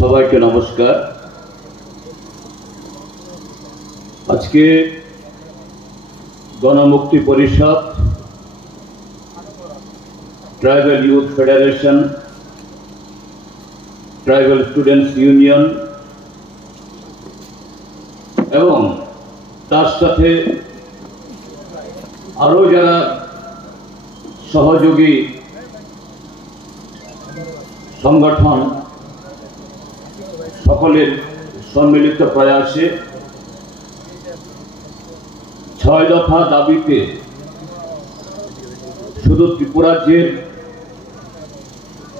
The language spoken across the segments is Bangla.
সবাইকে নমস্কার। আজকে গণমুক্তি পরিষদ, tribal youth federation, tribal students union এবং তার সাথে আরও যারা সহযোগী সংগঠন সকলের সম্মিলিত প্রয়াসে ৬ দফা দাবিতে শুধু ত্রিপুরা রাজ্যের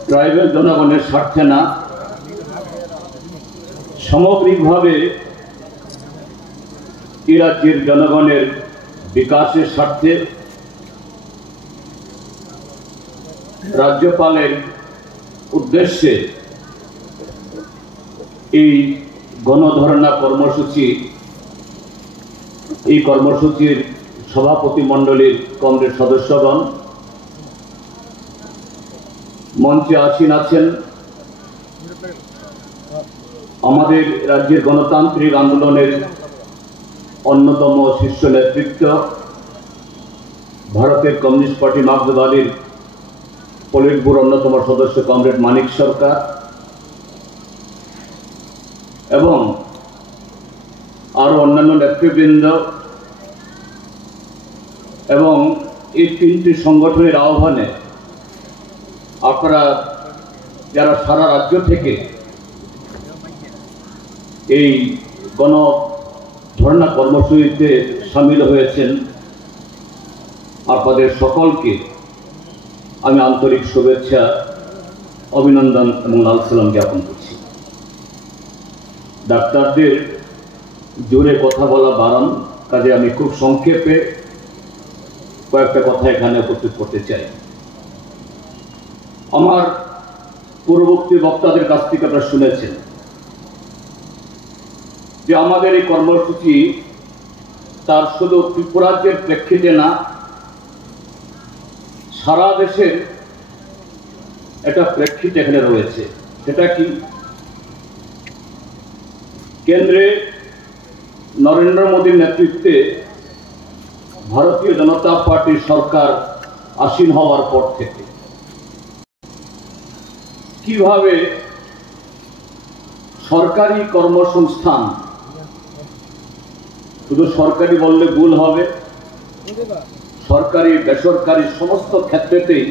ট্রাইবাল জনগণের স্বার্থে না, সামগ্রিকভাবে এই রাজ্যের জনগণের বিকাশের স্বার্থে রাজ্যপালের উদ্দেশ্যে এই গণধর্ণা কর্মসূচি, এই কর্মসূচির সভাপতি মণ্ডলীর কংগ্রেস সদস্যগণ, মঞ্চে আসীন আছেন আমাদের রাজ্যের গণতান্ত্রিক আন্দোলনের অন্যতম শীর্ষ নেতৃত্ব, ভারতের কমিউনিস্ট পার্টি মার্ক্সবাদীর পলিট ব্যুরোর অন্যতম সদস্য কমরেড মানিক সরকার এবং আরো অন্যান্য নেতৃবৃন্দ এবং এই তিনটি সংগঠনের আহ্বানে আপনারা যারা সারা রাজ্য থেকে এই গণধর্ণা কর্মসূচিতে সামিল হয়েছেন, আপনাদের সকলকে আমি আন্তরিক শুভেচ্ছা, অভিনন্দন এবং লাল সালাম জ্ঞাপন করছি। ডাক্তারদের জোরে কথা বলা বারণ, কাজে আমি খুব সংক্ষেপে কয়েকটা কথা এখানে উপস্থিত করতে চাই। আমার পূর্ববর্তী বক্তাদের কাছ থেকে আপনারা শুনেছেন যে আমাদের এই কর্মসূচি তার শুধু ত্রিপুরা রাজ্যের প্রেক্ষিতে না, সারা দেশের একটা প্রেক্ষিত এখানে রয়েছে। সেটা কি? কেন্দ্রে নরেন্দ্র মোদীর নেতৃত্বে ভারতীয় জনতা পার্টির সরকার আসীন হওয়ার পর থেকে কিভাবে সরকারি কর্মসংস্থান, শুধু সরকারি বললে ভুল হবে, সরকারি বেসরকারি সমস্ত ক্ষেত্রেতেই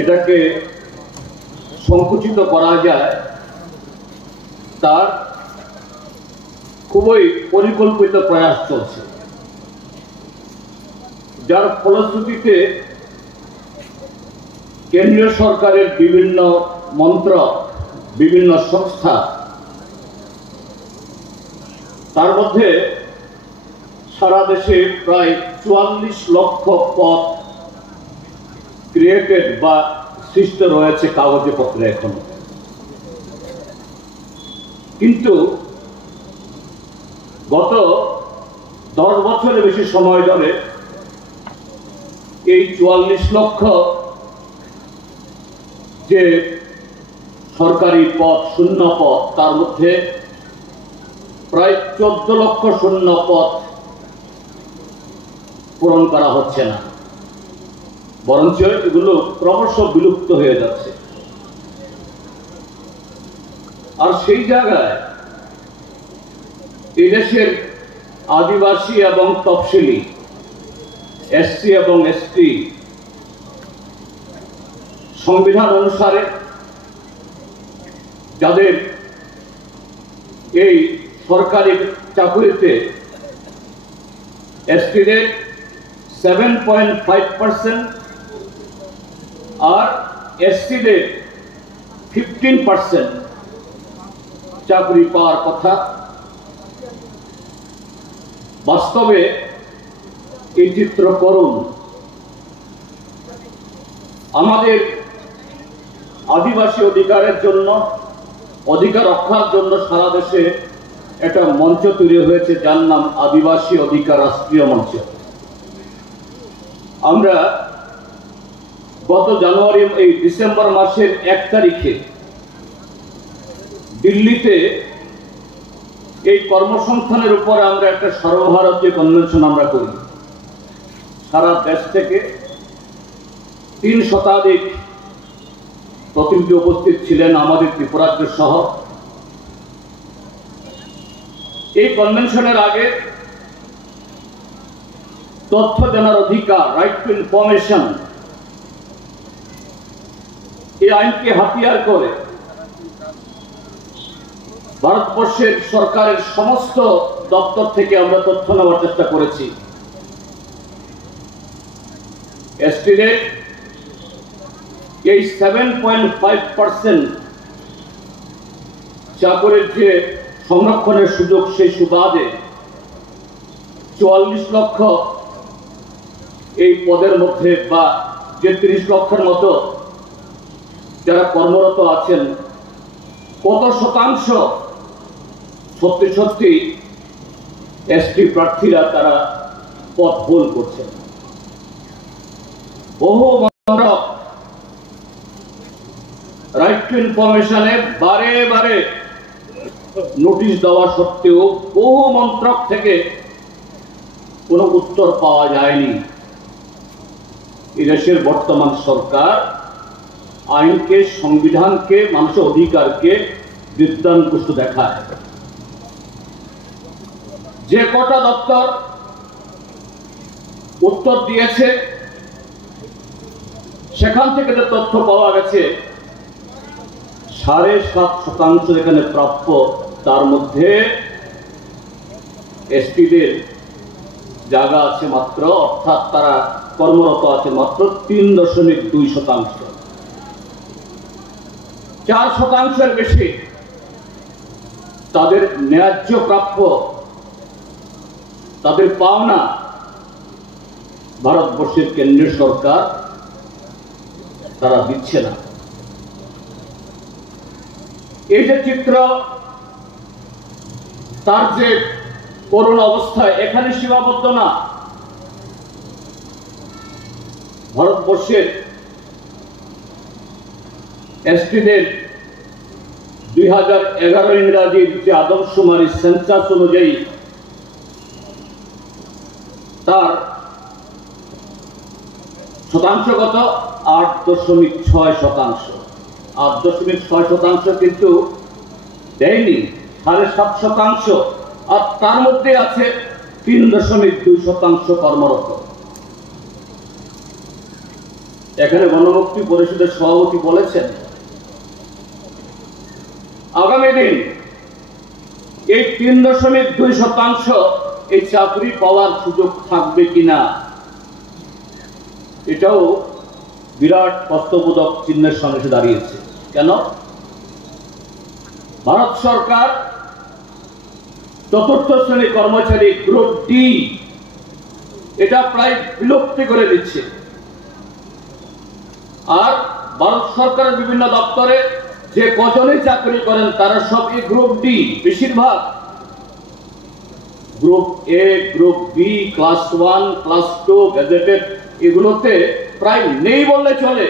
এটাকে সংকুচিত করা যায়, তার খুবই পরিকল্পিত প্রয়াস চলছে, যার ফলশ্রুতিতে কেন্দ্রীয় সরকারের বিভিন্ন মন্ত্রক, বিভিন্ন সংস্থা, তার মধ্যে সারা দেশে প্রায় ৪৪ লক্ষ পদ ক্রিয়েটেড বা সৃষ্ট রয়েছে কাগজে পত্রে এখনো। কিন্তু গত ১০ বছরের বেশি সময় ধরে এই ৪৪ লক্ষ যে সরকারি পদ, শূন্য পদ, তার মধ্যে প্রায় ১৪ লক্ষ শূন্য পদ পূরণ করা হচ্ছে না, বরঞ্চ এগুলো ক্রমশ বিলুপ্ত হয়ে যাচ্ছে। আর সেই জায়গায় এই দেশের আদিবাসী এবং তফসিলি, এসসি এবং এসটি সংবিধান অনুসারে যাদের এই সরকারি চাকুরিতে এসটিদের 7.5% আর এসসিদের 15% চাকরি পাওয়ার কথা, বাস্তবে এই চিত্র করুন। আমাদের আদিবাসী অধিকারের জন্য, অধিকার রক্ষার জন্য সারা দেশে একটা মঞ্চ তৈরি হয়েছে, যার নাম আদিবাসী অধিকার রাষ্ট্রীয় মঞ্চ। আমরা গত জানুয়ারি, এই ডিসেম্বর মাসের 1 তারিখে দিল্লিতে এই কর্মসংস্থানের উপরে আমরা একটা সর্বভারতীয় কনভেনশন আমরা করি। সারা দেশ থেকে 3 শতাধিক প্রতিনিধি উপস্থিত ছিলেন, আমাদের ত্রিপুরাজ্য সহ। এই কনভেনশনের আগে তথ্য জানার অধিকার, রাইট টু ইনফরমেশন, এই আইনকে হাতিয়ার করে ভারতবর্ষের সরকারের সমস্ত দপ্তর থেকে আমরা তথ্য নেওয়ার চেষ্টা করেছি। এসটিদের এই 7.5% চাকরির যে সংরক্ষণের সুযোগ, সেই সুবাদে 44 লক্ষ এই পদের মধ্যে, বা যে 30 লক্ষের মতো যারা কর্মরত আছেন, কত শতাংশ সত্যি সত্যি এসটি প্রার্থীরা তারা পদ ভুল করছেন? বহু রাইট টু ইনফরমেশনে বারে বারে নোটিশ দেওয়া সত্ত্বেও বহু মন্ত্রক থেকে কোনো উত্তর পাওয়া যায়নি। এই দেশের বর্তমান সরকার আইনকে, সংবিধানকে, মানুষের অধিকারকে বিদ্যানপুষ্ট দেখায়। যে কটা দপ্তর উত্তর দিয়েছে, সেখান থেকে যে তথ্য পাওয়া গেছে 7.5% এখানে প্রাপ্য, তার মধ্যে এসটিদের জায়গা আছে মাত্র, অর্থাৎ তারা কর্মরত আছে মাত্র 3.2%। 4%-এর বেশি তাদের ন্যায্য প্রাপ্য, তাদের পাওনা ভারতবর্ষের কেন্দ্রীয় সরকার তারা দিচ্ছে না। এই যে চিত্র, তার যে করুণ অবস্থা এখানে সীমাবদ্ধ না। ভারতবর্ষের এসটিদের 2011 ইংরাজির যে আদমশুমারি, সেন্সাস অনুযায়ী তার শতাংশগত 8.6%। 8.6% কিন্তু দেয়নি, 7.5%, আর তার মধ্যে আছে 3.2% কর্মরত। এখানে গণমুক্তি পরিষদের সভাপতি বলেছেন, আগামী দিন এই 3.2% এই চাকরি পাওয়ার সুযোগ থাকবে কিনা, এটাও বিরাট প্রশ্নবোধক চিহ্নের সামনে এসে দাঁড়িয়েছে। কেন? ভারত সরকার 4র্থ শ্রেণী কর্মচারী গ্রুপ ডি এটা প্রায় বিলুপ্তি করে দিচ্ছে। আর ভারত সরকারের বিভিন্ন দপ্তরে যে কজনই চাকরি করেন তারা সব এই গ্রুপ ডি, বেশিরভাগ group A, group B, class 1, class 2 gazetted, এগুলোতে প্রায় নেই বললে চলে।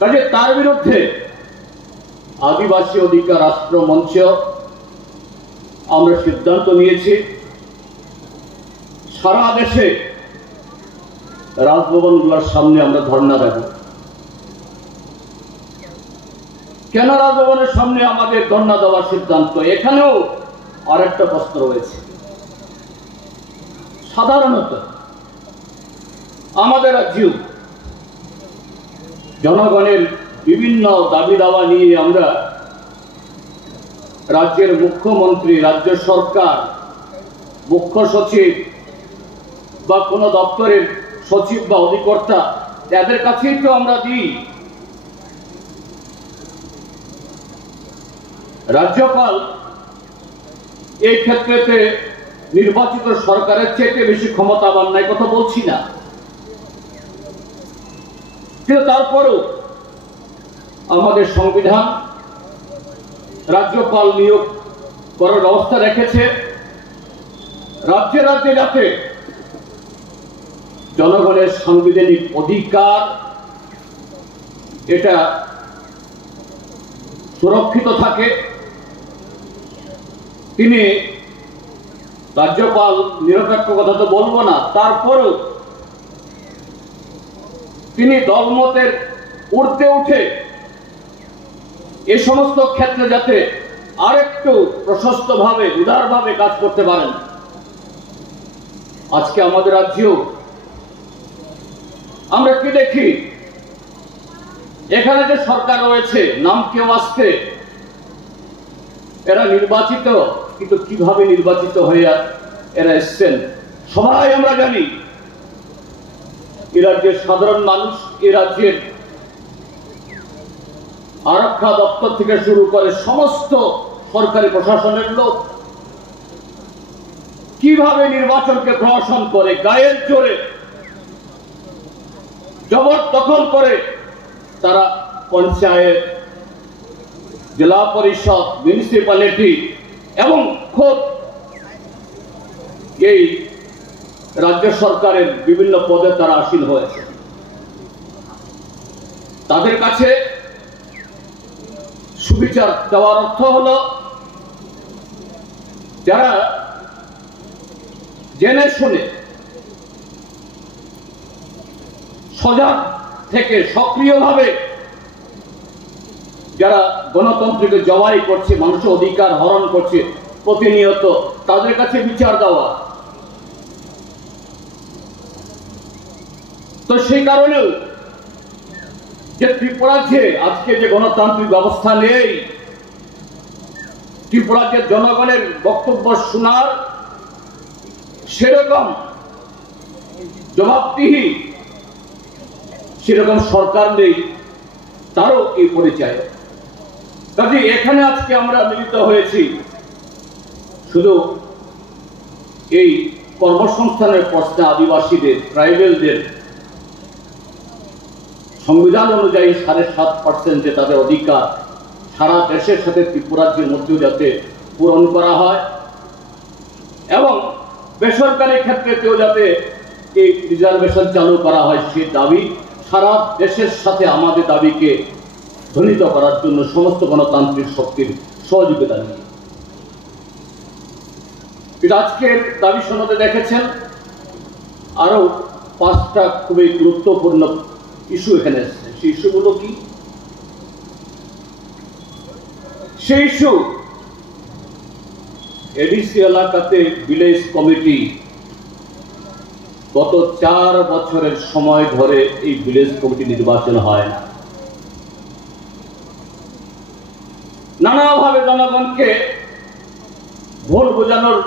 কাজে তার বিরুদ্ধে আদিবাসী অধিকার রাষ্ট্র মঞ্চ আমরা সিদ্ধান্ত নিয়েছি, সারা দেশে রাজভবনগুলোর সামনে আমরা ধর্ণা দেব। কেন রাজভবনের সামনে আমাদের ধর্ণা দেওয়ার সিদ্ধান্ত? এখানেও আরেকটা প্রশ্ন রয়েছে। সাধারণত আমাদের রাজ্যেও জনগণের বিভিন্ন দাবি দাওয়া নিয়ে আমরা রাজ্যের মুখ্যমন্ত্রী, রাজ্য সরকার, মুখ্য সচিব বা কোনো দপ্তরের সচিব বা অধিকর্তা, এদের কাছেই তো আমরা দিই। রাজ্যপাল এই ক্ষেত্রে নির্বাচিত সরকারের চেয়ে বেশি ক্ষমতাবান নাই, কথা বলছি না, কিন্তু তারপরেও আমাদের সংবিধান রাজ্যপাল নিয়োগ করার ব্যবস্থা রেখেছে। রাজ্যে রাজ্যে যাতে জনগণের সাংবিধানিক অধিকার এটা সুরক্ষিত থাকে। তিনি রাজ্যপাল নিরপেক্ষ কথা তো বলবো না, তারপরেও তিনি দলমতের ঊর্ধ্বে উঠে এ সমস্ত ক্ষেত্রে যাতে আরেকটু প্রশস্তভাবে উদারভাবে কাজ করতে পারেন। আজকে আমাদের রাজ্যেও আমরা কি দেখি, এখানে যে সরকার রয়েছে নাম কেউ আসছে, এরা নির্বাচিত, কিন্তু কিভাবে নির্বাচিত হয়ে এরা এসছেন সবাই আমরা জানি। এ রাজ্যের সাধারণ মানুষ, এ রাজ্যের আরক্ষা দপ্তর থেকে শুরু করে সমস্ত সরকারি প্রশাসনের লোক কিভাবে নির্বাচনকে প্রহসন করে, গায়ের জোরে জবরদখল করে তারা পঞ্চায়েত, জেলা পরিষদ, মিউনিসিপ্যালিটি এবং খোদ এই রাজ্য সরকারের বিভিন্ন পদে তারা আসীন হয়েছে। তাদের কাছে সুবিচার দেওয়ার অর্থ হলো যারা জেনে শুনে সজাগ থেকে সক্রিয়ভাবে যারা গণতন্ত্রকে জবাই করছে, মানুষের অধিকার হরণ করছে প্রতিনিয়ত, তাদের কাছে বিচার দেওয়া। তো সেই কারণেও যে ত্রিপুরাজ্যে আজকে যে গণতান্ত্রিক ব্যবস্থা নেই, ত্রিপুরাজ্যের জনগণের বক্তব্য শোনার সেরকম জবাবদিহি, সেরকম সরকার নেই, তারও এই পরিচয়। কাজে এখানে আজকে আমরা মিলিত হয়েছি শুধু এই কর্মসংস্থানের প্রশ্নে আদিবাসীদের, ট্রাইবেলদের সংবিধান অনুযায়ী 7.5% যে তাদের অধিকার সারা দেশের সাথে ত্রিপুরাজ্যের মধ্যেও যাতে পূরণ করা হয় এবং বেসরকারি ক্ষেত্রেতেও যাতে এই রিজার্ভেশন চালু করা হয়, সে দাবি সারা দেশের সাথে আমাদের দাবিকে ধ্বনিত করার জন্য সমস্ত গণতান্ত্রিক শক্তির সহযোগিতা নিয়ে আজকের দাবি সনদে দেখেছেন আরো 5টা খুবই গুরুত্বপূর্ণ ইস্যু এখানে এসেছে। সেই ইস্যুগুলো কি? সেই ইস্যু এডিসি এলাকাতে ভিলেজ কমিটি, গত 4 বছরের সময় ধরে এই ভিলেজ কমিটি নির্বাচন হয় না। নানাভাবে জনগণকে ভুল বোঝানোর,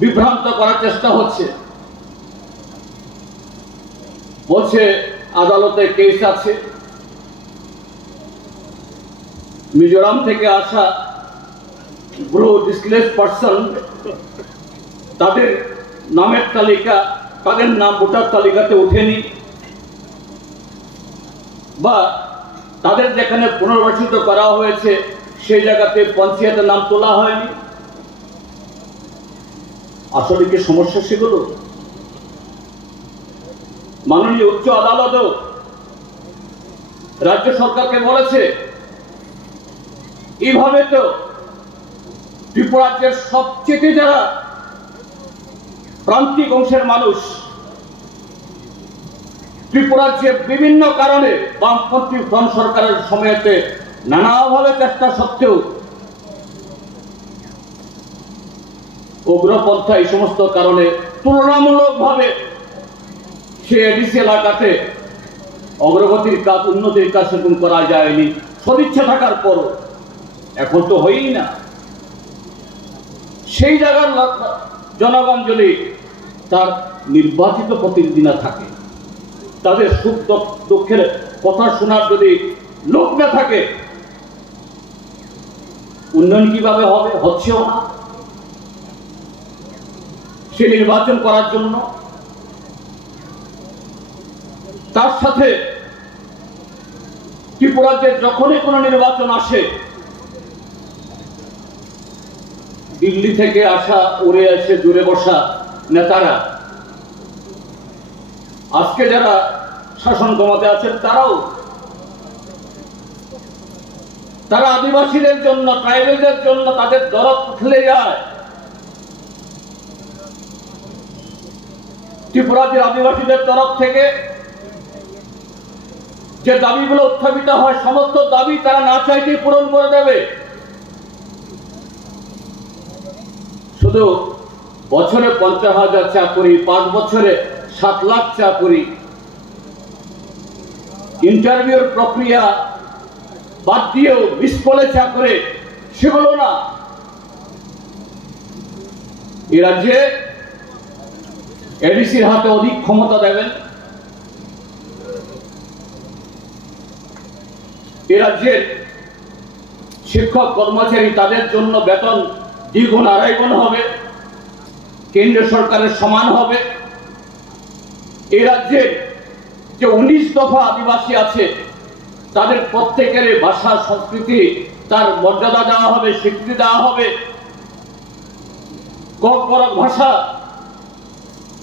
বিভ্রান্ত করার চেষ্টা হচ্ছে। বলছে আদালতে কেস আছে, মিজোরাম থেকে আসা ব্রো ডিসপ্লেসড পারসন, তাদের নামের তালিকা, তাদের নাম ভোটার তালিকাতে ওঠেনি, বা তাদের যেখানে পুনর্বাসিত করা হয়েছে সেই জায়গাতে পঞ্চায়েতের নাম তোলা হয়নি। আসলে কি সমস্যা সেগুলো? মাননীয় উচ্চ আদালতও রাজ্য সরকারকে বলেছে এইভাবে তো ত্রিপুরাজ্যের সবচেয়ে যারা প্রান্তিক অংশের মানুষ, ত্রিপুরাজ্যে বিভিন্ন কারণে বামপন্থী ফ্রন্ট সরকারের সময়তে নানাভাবে চেষ্টা সত্ত্বেও উগ্রপন্থা এই সমস্ত কারণে তুলনামূলকভাবে সে এডিসি এলাকাতে অগ্রগতির কাজ, উন্নতির কাজ সেরকম করা যায়নি সদিচ্ছা থাকার পরও। এখন তো হয়ই না। সেই জায়গার জনগণ যদি তার নির্বাচিত প্রতিনিধি না থাকে, তাদের সুখ দুঃখের কথা শোনার যদি লোক না থাকে, উন্নয়ন কিভাবে হবে? হচ্ছেও না। সে নির্বাচন করার জন্য তার সাথে ত্রিপুরাতে যখনই কোনো নির্বাচন আসে, দিল্লি থেকে আসা, উড়ে এসে দূরে বসা নেতারা, আজকে যারা শাসন ক্ষমতায় আছেন তারাও তারা আদিবাসীদের জন্য, ট্রাইবেলদের জন্য তাদের দরদ উঠলে যায়। ত্রিপুরাদের আদিবাসীদের তরফ থেকে যে দাবিগুলো উত্থাপিত হয়, সমস্ত দাবি তারা না চাইতেই পূরণ করে দেবে। শুধু বছরে 50,000 চাকুরি, 5 বছরে 7 লাখ চাকুরি, ইন্টারভিউর প্রক্রিয়া বাদ দিয়েও বিস্ফলে চাকরি, সেগুলো না। এ রাজ্যে এডিসির হাতে অধিক ক্ষমতা দেবেন। এ রাজ্যের শিক্ষক কর্মচারী, তাদের জন্য বেতন 2 গুণ 2.5 গুণ হবে, কেন্দ্রীয় সরকারের সমান হবে। এ রাজ্যের যে 19 দফা আদিবাসী আছে, তাদের প্রত্যেকের ভাষা, সংস্কৃতি, তার মর্যাদা দেওয়া হবে, স্বীকৃতি দেওয়া হবে। ককবরক ভাষা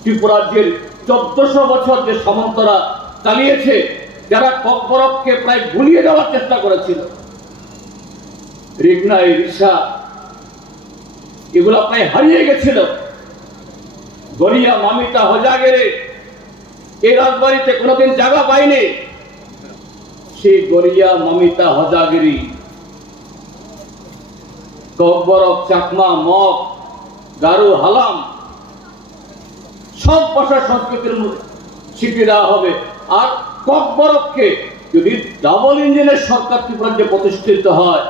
ত্রিপুরা রাজ্যের 1400 বছর যে সামন্তরা চালিয়েছে, যারা ককবরককে প্রায় ভুলিয়ে দেওয়ার চেষ্টা করেছিল, রিগনাই, রিসা, এগুলো প্রায় হারিয়ে গেছিল। গড়িয়া, মামিতা, হজাগেরে এই রাজবাড়িতে কোনোদিন জায়গা পায়নি। সেই গড়িয়া, মামিতা, হজাগিরি, ককবরক, চাকমা, মগ, গারু, হালাম সব ভাষা সংস্কৃতির স্বীকৃতি দেওয়া হবে। আর ককবরককে যদি ডাবল ইঞ্জিনের সরকার ত্রিপুরাজ্যে প্রতিষ্ঠিত হয়,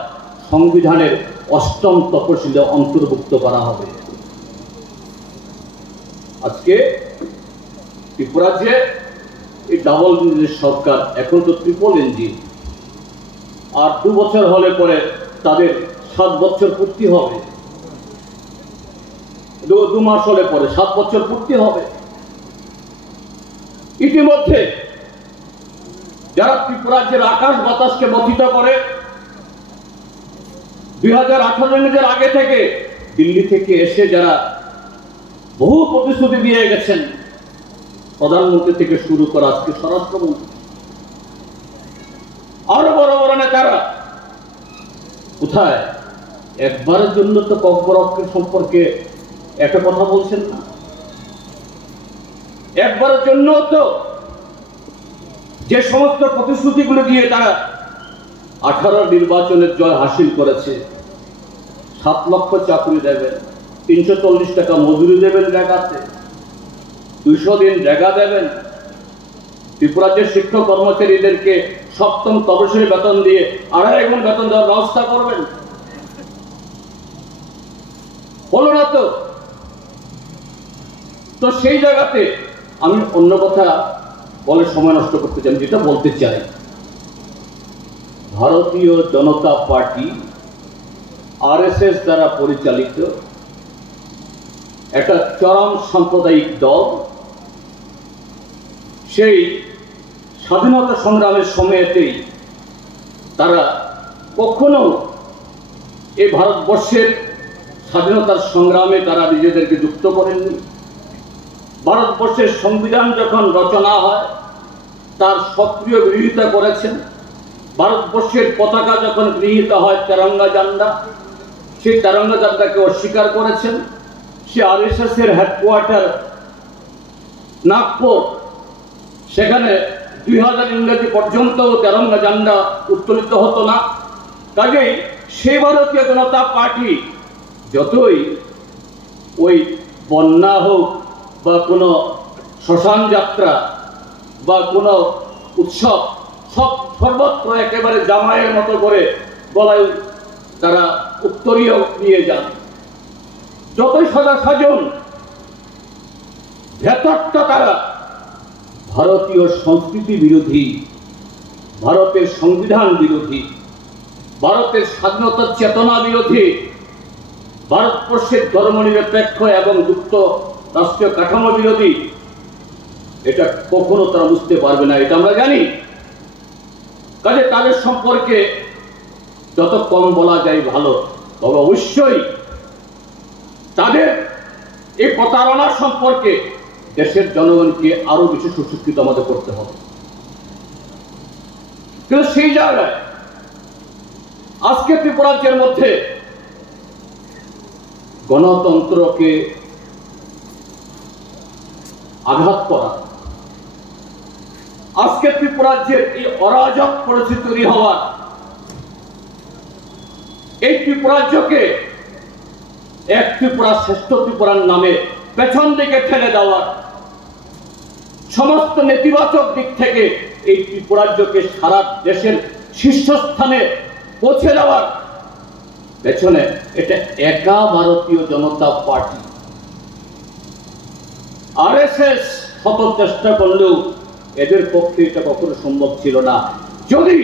সংবিধানের 8ম তফসিলে অন্তর্ভুক্ত করা হবে। আজকে ত্রিপুরাজ্যে এই ডাবল ইঞ্জিনের সরকার, এখন তো ট্রিপল ইঞ্জিন। আর 2 বছর হলে পরে তাদের 7 বছর পূর্তি হবে, 2 মাস হলে পরে 7 বছর পূর্তি হবে। ইতিমধ্যে যারা ত্রিপুরাজ্যের আকাশ বাতাসকে মথিত করে, 2018 আগে থেকে দিল্লি থেকে এসে যারা বহু প্রতিশ্রুতি দিয়ে গেছেন, প্রধানমন্ত্রী থেকে শুরু করা আজকে স্বরাষ্ট্রমন্ত্রী, আরো বড় বড় নেতারা, কোথায় একবারের জন্য তো ককবরকের সম্পর্কে একটা কথা বলছেন না? একবারের জন্য তো যে সমস্ত প্রতিশ্রুতিগুলো দিয়ে তারা 18 নির্বাচনের জয় হাসিল করেছে, 7 লক্ষ চাকরি দেবেন, 340 টাকা মজুরি দেবেন জায়গাতে, 200 দিন জায়গা দেবেন, ত্রিপুরাজ্যের শিক্ষক কর্মচারীদেরকে 7ম তফসিলি বেতন দিয়ে 2.5 গুণ বেতন দেওয়ার ব্যবস্থা করবেন। হলো না তো। তো সেই জায়গাতে আমি অন্য কথা বলে সময় নষ্ট করতে চাই, যেটা বলতে চাই, ভারতীয় জনতা পার্টি আরএসএস দ্বারা পরিচালিত একটা চরম সাম্প্রদায়িক দল, সেই স্বাধীনতা সংগ্রামের সময়তেই তারা কখনো এই ভারতবর্ষের স্বাধীনতার সংগ্রামে তারা নিজেদেরকে যুক্ত করেননি। ভারতবর্ষের সংবিধান যখন রচনা হয়, তার সক্রিয় বিরোধিতা করেছেন। ভারতবর্ষের পতাকা যখন গৃহীত হয়, তেরঙ্গা ঝান্ডা, সেই তেরঙ্গা ঝান্ডাকে অস্বীকার করেছেন। সে আরএসএস এর হেডকোয়ার্টার নাগপুর, সেখানে 2000 ইংরেজি পর্যন্ত তেরঙ্গা ঝান্ডা উত্তোলিত হতো না। কাজেই সেই ভারতীয় জনতা পার্টি যতই ওই বন্যা হোক বা কোনো শ্মশান যাত্রা বা কোনো উৎসব, সর্বত্র একেবারে জামাইয়ের মতো করে গলায় তারা উত্তরীয় নিয়ে যান, যতই সাজা সাজন, ভেতরটা তারা ভারতীয় সংস্কৃতি বিরোধী, ভারতের সংবিধান বিরোধী, ভারতের স্বাধীনতার চেতনা বিরোধী, ভারতবর্ষের ধর্মনিরপেক্ষ এবং যুক্ত রাষ্ট্রীয় কাঠামো বিরোধী। এটা কখনো তারা বুঝতে পারবে না, এটা আমরা জানি। কাজে তাদের সম্পর্কে যত কম বলা যায় ভালো, তবে অবশ্যই তাদের এই প্রতারণা সম্পর্কে দেশের জনগণকে আরো বেশি সুশিক্ষিত আমাদের করতে হবে। কিন্তু সেই জায়গায় আজকে ত্রিপুরাজ্যের মধ্যে গণতন্ত্রকে আঘাত করা, আজকে ত্রিপুরাজ্যের এই অরাজক পরিস্থিতি তৈরি হওয়ার, এই ত্রিপুরাজ্যকে এক ত্রিপুরা শ্রেষ্ঠ ত্রিপুরার নামে পেছন দিকে ঠেলে দেওয়ার, সমস্ত নেতিবাচক দিক থেকে এই ত্রিপুরাজ্যকে সারা দেশের শীর্ষস্থানে পৌঁছে দেওয়ার পেছনে এটা একা ভারতীয় জনতা পার্টি। আরএসএস শত চেষ্টা করলেও এদের পক্ষে এটা কখনো সম্ভব ছিল না। যদি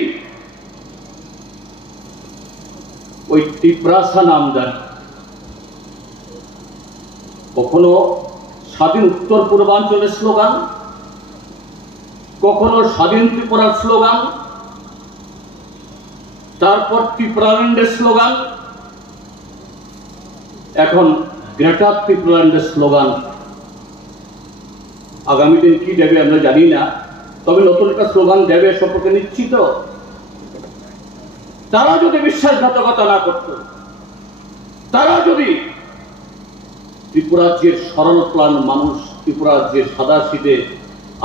ওই ত্রিপুরাসা নামদার কখনো স্বাধীন উত্তর পূর্বাঞ্চলের স্লোগান, কখনো স্বাধীন ত্রিপুরার স্লোগান, তারপর ত্রিপুরাল্যান্ডের স্লোগান, এখন গ্রেটার ত্রিপুরাল্যান্ডের স্লোগান, আগামী দিন কি দেবে আমরা জানি না, তবে নতুন একটা স্লোগান দেবে সম্পর্কে নিশ্চিত। তারা যদি বিশ্বাসঘাতকতা না করত, তারা যদি ত্রিপুরাজ্যের সরল প্রাণ মানুষ, ত্রিপুরাজ্যের সাদাসিধে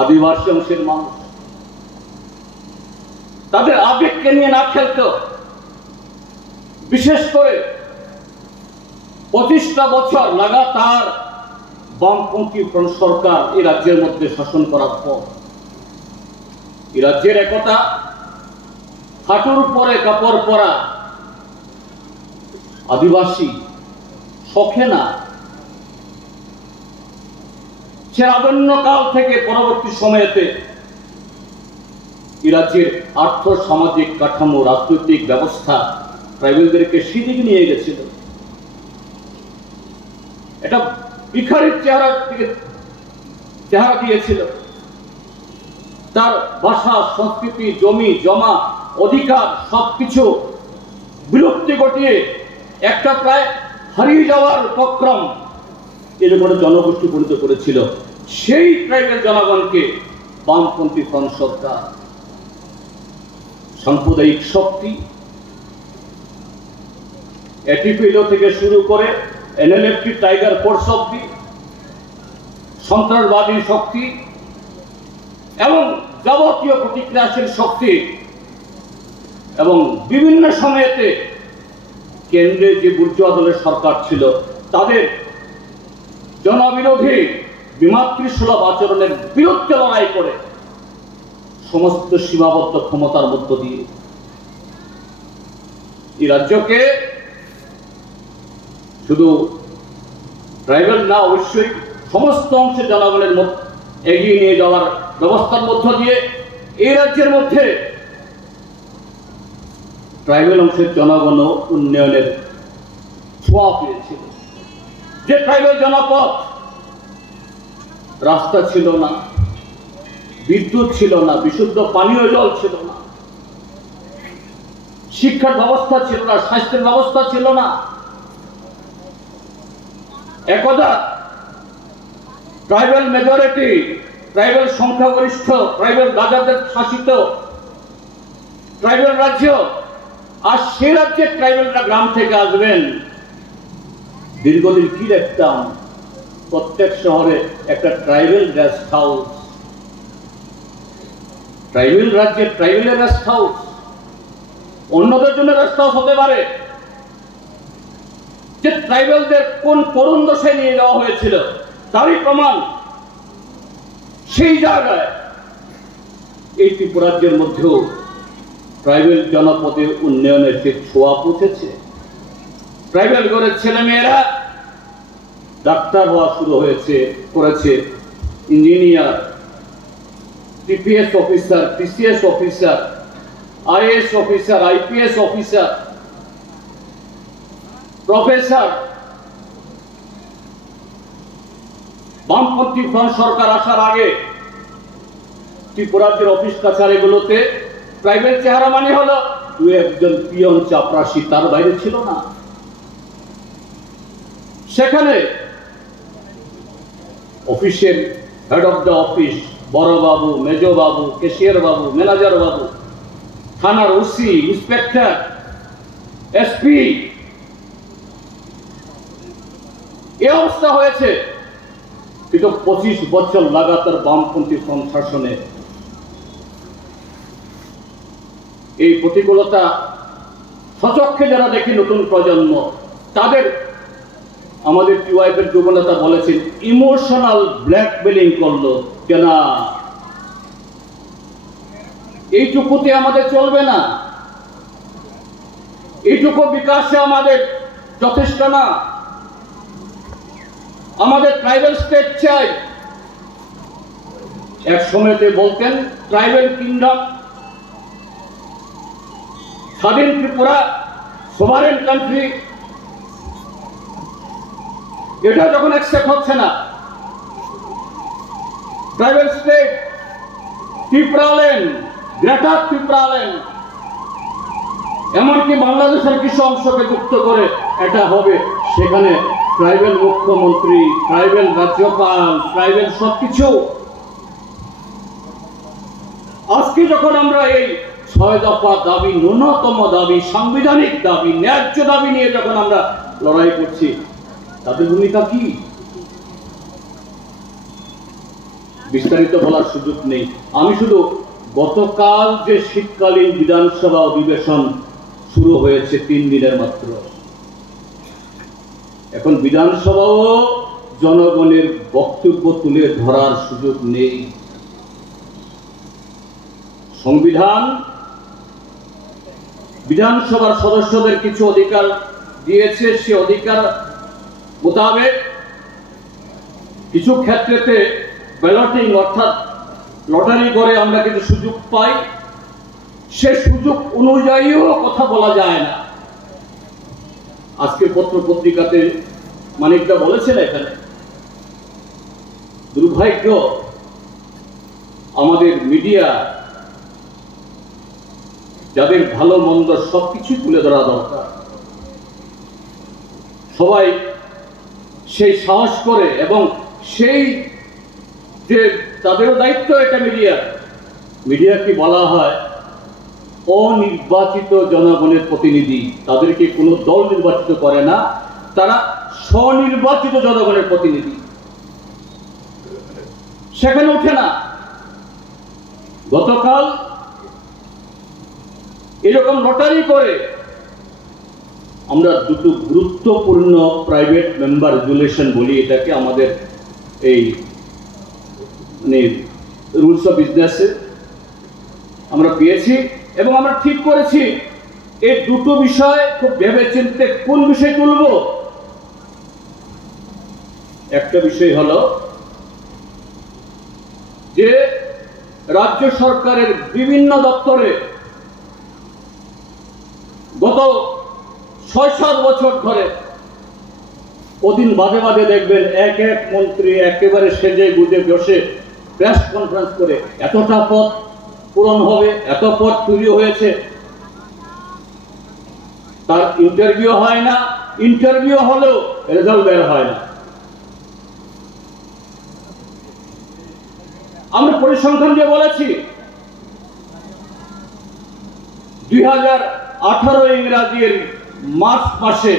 আদিবাসী অংশের মানুষ তাদের আবেগকে নিয়ে না খেলত, বিশেষ করে 25টা বছর লাগাতার বামপন্থী ফ্রন্ট সরকার এই রাজ্যের মধ্যে শাসন করার পর এই রাজ্যের একতা, হাঁটুর পরে কাপড় পরা আদিবাসী শখে না, সে আদন্যকাল থেকে পরবর্তী সময়েতে এই রাজ্যের আর্থ সামাজিক কাঠামো, রাজনৈতিক ব্যবস্থা ট্রাইবেলদেরকে সেদিকে নিয়ে গেছিল। এটা ভিখারির চেহারা দিয়েছিল। তার ভাষা, সংস্কৃতি, জমি জমা, অধিকার সবকিছু বিলুপ্তি ঘটিয়ে একটা প্রায় হারিয়ে যাওয়ার উপক্রম এর উপরে জনগোষ্ঠী পরিণত করেছিল। সেই ট্রাইবেল জনগণকে বামপন্থী ফ্রন্ট সরকার সাম্প্রদায়িক শক্তি, এটিপিএল থেকে শুরু করে এনএলএফটি, টাইগার ফোর্স অব্দি, সন্ত্রাসবাদী শক্তি এবং যাবতীয় প্রতিক্রিয়াশীল শক্তি এবং বিভিন্ন সময়েতে কেন্দ্রে যে বুর্জোয়া দলের সরকার ছিল তাদের জনবিরোধী বিমাতৃসুলভ আচরণের বিরুদ্ধে লড়াই করে সমস্ত সীমাবদ্ধ ক্ষমতার মধ্য দিয়ে এই রাজ্যকে শুধু ট্রাইবেল না, অবশ্যই সমস্ত অংশের জনগণের এগিয়ে নিয়ে যাওয়ার ব্যবস্থার মধ্য দিয়ে এই রাজ্যের মধ্যে ট্রাইবেল অংশের জনগণ উন্নয়নের ছোঁয়া পেয়েছিল। যে ট্রাইবেল জনপদ রাস্তা ছিল না, বিদ্যুৎ ছিল না, বিশুদ্ধ পানীয় জল ছিল না, শিক্ষার ব্যবস্থা ছিল না, স্বাস্থ্যের ব্যবস্থা ছিল না, একদা ট্রাইবেল মেজরিটি, ট্রাইবেল সংখ্যাগরিষ্ঠ, ট্রাইবেল রাজাদের শাসিত ট্রাইবেল রাজ্য, আর সে রাজ্যের ট্রাইবেলরা গ্রাম থেকে আসবেন। দীর্ঘদিন কি দেখতাম, প্রত্যেক শহরে একটা ট্রাইবেল রেস্ট হাউস, ট্রাইবেল রাজ্যের ট্রাইবেলের রেস্ট হাউস, অন্যদের জন্য রেস্ট হাউস হতে পারে। যে ট্রাইবেলদের কোন করুণ দশায় নিয়ে যাওয়া হয়েছিল তারই প্রমাণ সেই জায়গায় এই ত্রিপুরাজ্যের মধ্যেও ট্রাইবেল জনপদে উন্নয়নের যে ছোঁয়া পৌঁছেছে। ট্রাইবেল ঘরের ছেলেমেয়েরা ডাক্তার হওয়া শুরু করেছে, engineer, TPS officer, PCS officer, IAS officer, IPS officer, professor. বামপন্থী ফ্রন্ট সরকার আসার আগে ত্রিপুরাজ্যের অফিস কাছারিগুলোতে ট্রাইবেল চেহারা মানে হলো দু একজন পিয়ন চাপরাশি, তার বাইরে ছিল না। সেখানে অফিসের হেড অফ দ্য অফিস বড় বাবু, মেজ বাবু, ক্যাশিয়ার বাবু, ম্যানেজার বাবু, থানার ওসি, ইন্সপেক্টর, এসপি, এ অবস্থা হয়েছে। কিন্তু 25 বছর লাগাতার বামপন্থী শাসনে এই প্রতিকূলতা সচক্ষে যারা দেখি নতুন প্রজন্ম, তাদের আমাদের টিওয়াইফের যুবনেতা বলেছেন ইমোশনাল ব্ল্যাকমেলিং করলো। কেন এইটুকুতে আমাদের চলবে না? এইটুকু বিকাশে আমাদের যথেষ্ট না। আমাদের ট্রাইবাল স্টেট চাই। এক সময়তে বলতেন ট্রাইবাল কিংডম, স্বাধীন ত্রিপুরা, সোভারেন কান্ট্রি। এটা যখন অ্যাকসেপ্ট হচ্ছে না, tribal state, Tripuraland, greater Tripuraland, এমনকি বাংলাদেশের কিছু অংশকে যুক্ত করে এটা হবে। সেখানে ট্রাইবাল মুখ্যমন্ত্রী, ট্রাইবাল রাজ্যপাল, ট্রাইবাল সবকিছু। আজকে যখন আমরা এই 6 দফা দাবি, ন্যূনতম দাবি, সাংবিধানিক দাবি, ন্যায্য দাবি নিয়ে যখন আমরা লড়াই করছি, তাদের ভূমিকা কি? বিস্তারিত বলার সুযোগ নেই। আমি শুধু গতকাল যে শীতকালীন বিধানসভা অধিবেশন শুরু হয়েছে 3 দিনের মাত্র, এখন বিধানসভাও জনগণের বক্তব্য তুলে ধরার সুযোগ নেই। সংবিধান বিধানসভার সদস্যদের কিছু অধিকার দিয়েছে, সে অধিকার মোতাবেক কিছু ক্ষেত্রেতে ব্যালটিং অর্থাৎ লটারি করে আমরা কিছু সুযোগ পাই, সে সুযোগ অনুযায়ীও কথা বলা যায় না। আজকে পত্র পত্রিকাতে মানিকদা বলেছেন, এখানে দুর্ভাগ্য আমাদের মিডিয়া, যাদের ভালো মন্দ সবকিছু তুলে ধরা দরকার, সবাই সেই সাহস করে এবং সেই যে তাদেরও দায়িত্ব এটা মিডিয়াকে বলা হয় অনির্বাচিত জনগণের প্রতিনিধি। তাদেরকে কোনো দল নির্বাচিত করে না, তারা স্বনির্বাচিত জনগণের প্রতিনিধি। সেখানে ওঠে না। গতকাল এরকম লটারি করে আমরা দুটো গুরুত্বপূর্ণ প্রাইভেট মেম্বার রেজুলেশন বলি এটাকে, আমাদের এই মানে রুলস অফ বিজনেসে আমরা পেয়েছি এবং আমরা ঠিক করেছি এই দুটো বিষয় খুব ভেবে চিন্তে কোন বিষয় তুলব। একটা বিষয় হলো যে রাজ্য সরকারের বিভিন্ন দপ্তরে গত 6-7 বছর ধরে ওদিন বাদে বাদে দেখবেন এক এক মন্ত্রী একেবারে সেজে গুজে বসে প্রেস কনফারেন্স করে এতটা পদ পূরণ হবে, এত পদ তৈরি হয়েছে। তার ইন্টারভিউ হয় না, ইন্টারভিউ হলেও রেজাল্ট বের হয় না। আমরা পরিসংখ্যান দিয়ে বলেছি 2018 ইংরাজির মার্চ মাসে,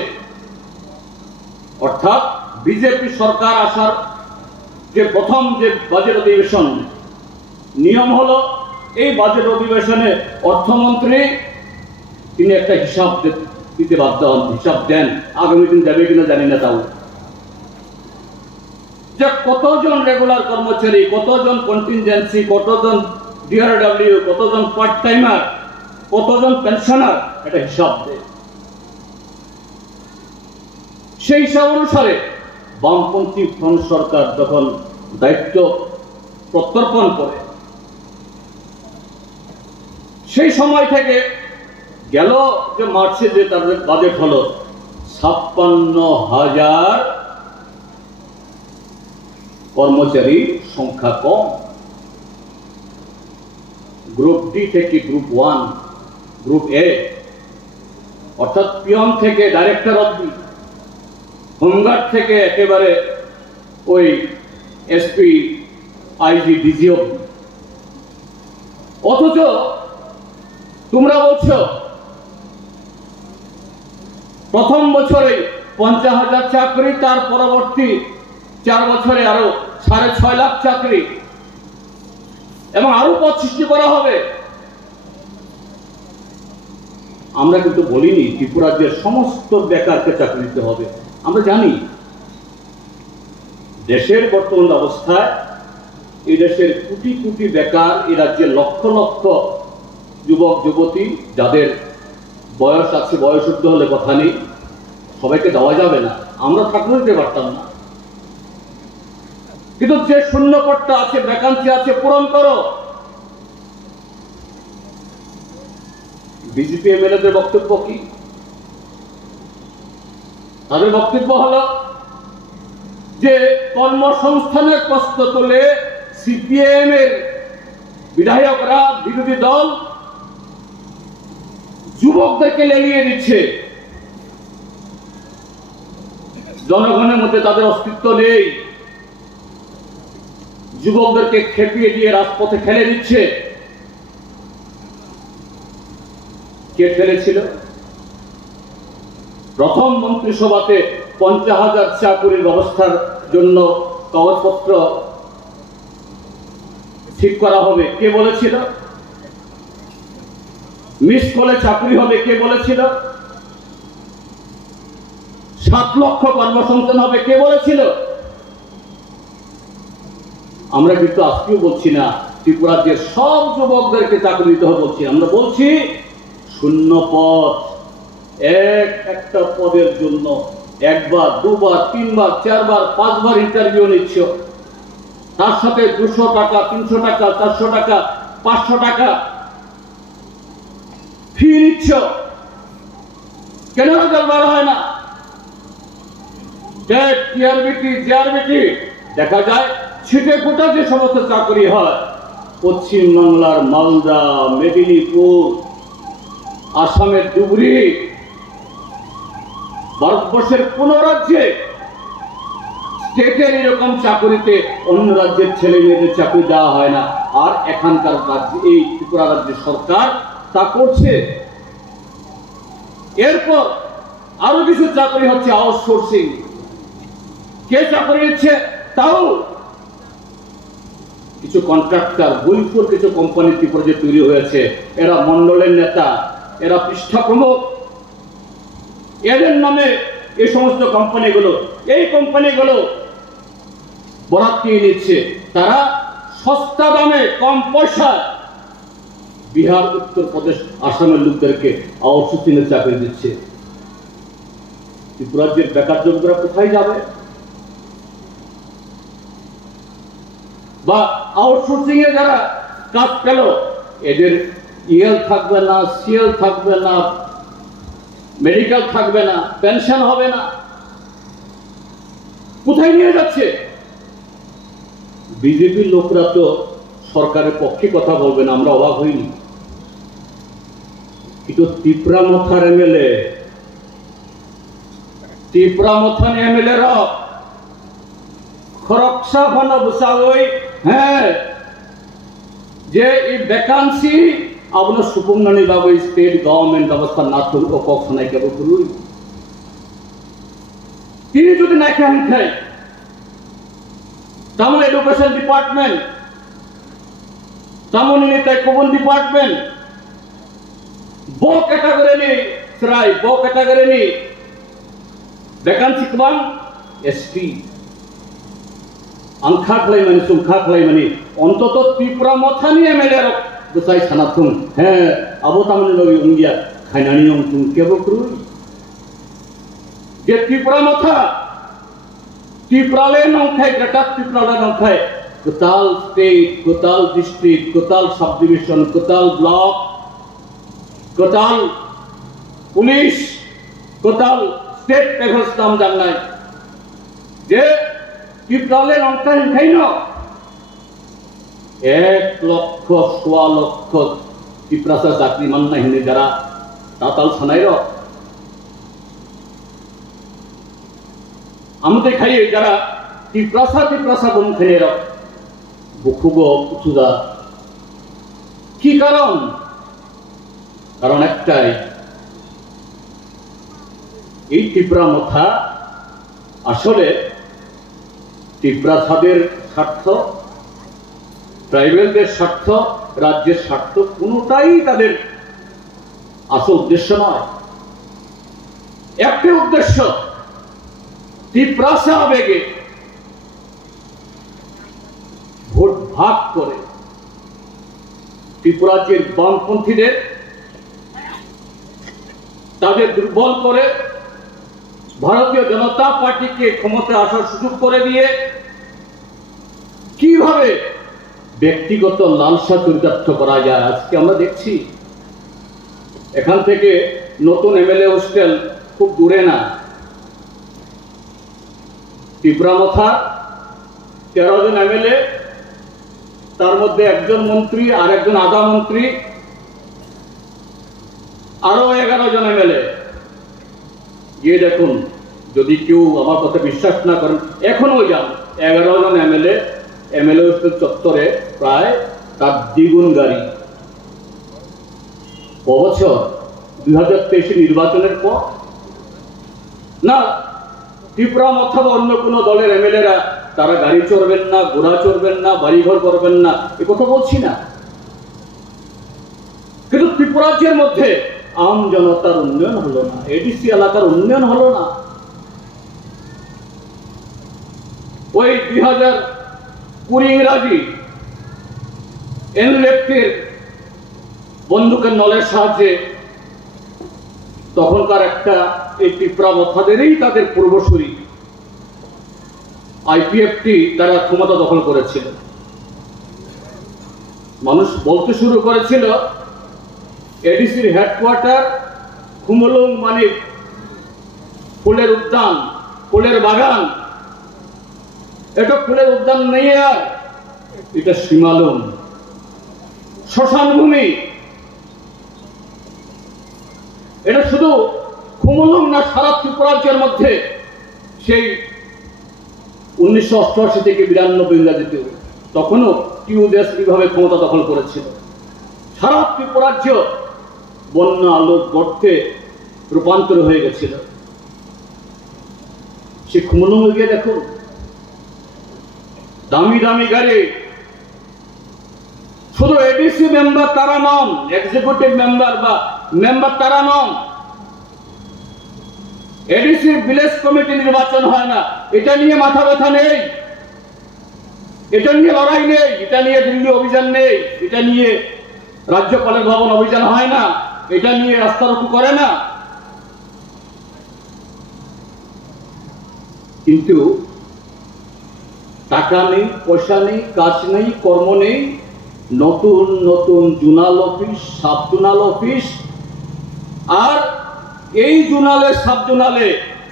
অর্থাৎ বিজেপি সরকার আসার যে প্রথম যে বাজেট অধিবেশন, নিয়ম হলো এই বাজেট অধিবেশনে অর্থমন্ত্রী তিনি একটা হিসাব দিতে বাধ্য হন, হিসাব দেন। আগামী দিন যাবে কিনা জানি না, তাও যে কতজন রেগুলার কর্মচারী, কতজন কন্টিনজেন্সি, কতজন ডিআরডব্লিউ, কতজন পার্ট টাইমার, কতজন পেনশনার, এটা হিসাব দেয়। সেই হিসাব অনুসারে বামপন্থী ফ্রন্ট সরকার যখন দায়িত্ব প্রত্যর্পণ করে, সেই সময় থেকে গেল যে মার্চে যে তাদের বাজেট হলো 56,000 কর্মচারী সংখ্যা কম। গ্রুপ ডি থেকে গ্রুপ 1, গ্রুপ এ অর্থাৎ পিয়ন থেকে ডাইরেক্টর অবধি, হোমগার্ড থেকে একেবারে ওই এসপি, আইজি, ডিজি অবধি। অথচ তোমরা বলছো প্রথম বছরে 50,000 চাকরি, তার পরবর্তী 4 বছরে আরো 6.5 লাখ চাকরি, এবং আরো পদ সৃষ্টি করা হবে। আমরা কিন্তু বলিনি ত্রিপুরা রাজ্যের সমস্ত বেকারকে চাকরি দিতে হবে। আমরা জানি দেশের বর্তমান অবস্থায় এই দেশের কোটি কোটি বেকার, এই রাজ্যের লক্ষ লক্ষ যুবক যুবতী যাদের বয়স আছে, বয়সুদ্ধ হলে কথা নেই, সবাইকে দেওয়া যাবে না, আমরা থাকলেও দিতে পারতাম না। কিন্তু যে শূন্য পদটা আছে, ভ্যাকান্সি আছে, পূরণ করো। বিজেপি এমএলএদের বক্তব্য কি? তাদের বক্তব্য হলো যে কর্মসংস্থানের প্রশ্ন তুলে সিপিএম এর বিধায়করা, বিরোধী দল যুবকদেরকে লেলিয়ে দিচ্ছে। জনগণের মধ্যে তাদের অস্তিত্ব নেই, যুবকদেরকে খেপিয়ে দিয়ে রাজপথে ফেলে দিচ্ছে। কে ফেলেছিল? প্রথম মন্ত্রিসভাতে 50,000 চাকরির ব্যবস্থার জন্য কাগজপত্র ঠিক করা হবে, কে বলেছিল? মিস কলে চাকরি হবে, কে বলেছিল? 7 লক্ষ কর্মসংস্থান হবে, কে বলেছিল? আমরা কিন্তু আজকেও বলছি না ত্রিপুরার যে সব যুবকদেরকে চাকরি দিতে হবে বলছি, আমরা বলছি শূন্য পদ, একটা পদের জন্য 1 বার 2 বার 3 বার 4 বার 5 বার ইন্টারভিউ নিচ্ছ, তার সাথে 200 টাকা 300 টাকা 400 টাকা 500 টাকা ফি নিচ্ছ। কেন রেজাল্ট ভালো হয় না? জিআরবিটি দেখা যায় ছিটে ফোটা যে সমস্ত চাকরি হয়, পশ্চিম বাংলার মালদা, মেদিনীপুর, আসামের ধুবড়ি, ভারতবর্ষের কোন রাজ্যে স্টেটের এরকম চাকরিতে অন্য রাজ্যের ছেলে মেয়েদের চাকরি দেওয়া হয় না। আর এখানকার রাজ্যে, এই ত্রিপুরা রাজ্যের সরকার তা করছে। এরপর আরো কিছু চাকরি হচ্ছে আউটসোর্সিং। কে চাকরি দিচ্ছে? তাও কিছু কন্ট্রাক্টর, বৈপুর কিছু কোম্পানি ত্রিপুরা যে তৈরি হয়েছে, এরা মন্ডলের নেতা, এরা পৃষ্ঠা প্রমুখ, এদের নামে এই সমস্ত কোম্পানিগুলো, এই কোম্পানিগুলো বরাত দিয়ে নিচ্ছে। তারা সস্তা দামে, কম পয়সায় বিহার, উত্তরপ্রদেশ, আসামের লোকদেরকে আউটসোর্সিং এর চাকরি দিচ্ছে। ত্রিপুরা রাজ্যের বেকার যুবকরা কোথায় যাবে? বা আউটসোর্সিং এ যারা কাজ পেল, এদের ইএল থাকবে না, সিএল থাকবে না, মেডিকেল থাকবে না, পেনশন হবে না, কোথায় নিয়ে যাচ্ছে? বিজেপির লোকরা তো সরকারের পক্ষে কথা বলবেন, আমরা অবাক হইনি। কিন্তু ত্রিপুরামথার এমএলএ, ত্রিপুরামথান এমএলএ রা খরকসা ভানা বসাওই, হ্যাঁ, যে এই ভ্যাকান্সি আপনার সুপংনানি বাবু স্টেট গভর্নমেন্ট ব্যবস্থা না করুক, কখনাই কেবল করুন। তিনি যদি না খাই, তেমন এডুকেশন ডিপার্টমেন্ট, তেমন তাই কমন ডিপার্টমেন্ট, বো ক্যাটাগরি নি সেরাই, বো ক্যাটাগরি নি ভ্যাকান্সি কমান এসটি আংখা খালাইমানি, সুংখা খালাইমানি, অন্তত ত্রিপুরামথানি এমএলএ গোসাই সানাথুন, হ্যাঁ, আবো তামনি লবি উঙ্গিয়া খাইনানি অংতুন কেবল করুন। যে ত্রিপুরামথা, ত্রিপুরালে নংখাই, গ্রেটার ত্রিপুরালে নংখাই, কোতাল স্টেট, কোতাল ডিস্ট্রিক্ট, কোতাল সাব ডিভিশন, কোতাল ব্লক, কোতাল পুলিশ, কোতাল স্টেট লেভেল নাম জানাই যে ত্রিপুরালে নংখাই খাই ন 1 লক্ষ 1.25 লক্ষ ত্রিপুরাসা চাকরি মান্না হিনে যারা তাতাল সানাইর আমাদের খাইয়ে যারা ত্রিপুরাসা বন খাইয়ের বুকুব উচুদা। কি কারণ? কারণ একটাই, এই টিপরা মথা আসলে টিপরা তাদের স্বার্থ, ট্রাইবেলদের স্বার্থ, রাজ্যের স্বার্থ কোনোটাই তাদের আসল উদ্দেশ্য নয়। একটি উদ্দেশ্য, টিপরাসা আবেগে ভোট ভাগ করে ত্রিপুরাজ্যের বামপন্থীদের তাদের দুর্বল করে ভারতীয় জনতা পার্টিকে ক্ষমতায় আসার সুযোগ করে দিয়ে কিভাবে ব্যক্তিগত লালসা চরিতার্থ করা যায় আজকে আমরা দেখছি। এখান থেকে নতুন এমএলএ হোস্টেল খুব দূরে না, টিপরামথা 13 জন এমএলএ, তার মধ্যে একজন মন্ত্রী আর একজন আধা মন্ত্রী, আরো 11 জন এমএলএ। গিয়ে দেখুন, যদি কেউ আমার কথা বিশ্বাস না করেন এখনো যান, 11 জন এমএলএ হোস্টেল চত্বরে প্রায় তার দ্বিগুণ গাড়ি। বছর 2023 নির্বাচনের পর না ত্রিপুরাম অথবা অন্য কোনো দলের এমএলএরা তারা গাড়ি চড়বেন না, ঘোড়া চড়বেন না, বাড়িঘর করবেন না, এ কথা বলছি না, কিন্তু ত্রিপুরাজ্যের মধ্যে আম জনতার উন্নয়ন হলো না, এডিসি এলাকার উন্নয়ন হলো না। ওই 2020 ইংরাজি এনলেফটের বন্দুকের নলের সাহায্যে তখনকার একটা এই ত্রিপুরা মথাদেরই তাদের পূর্বসূরি আইপিএফটি তারা ক্ষমতা দখল করেছিল। মানুষ বলতে শুরু করেছিল এডিসির হেডকোয়ার্টার খুমলুং মানে ফুলের উদ্যান, ফুলের বাগান। এটা ফুলের উদ্যান নেই, আর এটা সীমালুং শ্মশান ভূমি। এটা শুধু খুমলুং না, সারা ত্রিপুরাজ্যের মধ্যে সেই 1988 থেকে 92 ইংরাজিতে তখনও টিউদেশ কিভাবে ক্ষমতা দখল করেছিল। সারা ত্রিপুরাজ্য বন্যা আলো গর্তে রূপান্তর হয়ে গেছিল। সে খুমলুং গিয়ে দেখুন, দামি দামি গাড়ি, শুধু এডিসি মেম্বার তারা নন, এক্সিকিউটিভ মেম্বার বা মেম্বার তারা নন, এডিসি ভিলেজ কমিটি নির্বাচন হয় না, এটা নিয়ে মাথা ব্যথা নেই, এটা নিয়ে লড়াই নেই, এটা নিয়ে দিল্লি অভিযান নেই, এটা নিয়ে রাজ্যপালের ভবন অভিযান হয় না, এটা নিয়ে রাস্তা রোকু করে না। কিন্তু টাকা নেই, পয়সা নেই, কাজ নেই, কর্ম নেই, নতুন নতুন zonal office, sub zonal office, আর এই জোনালে সাব জোনালে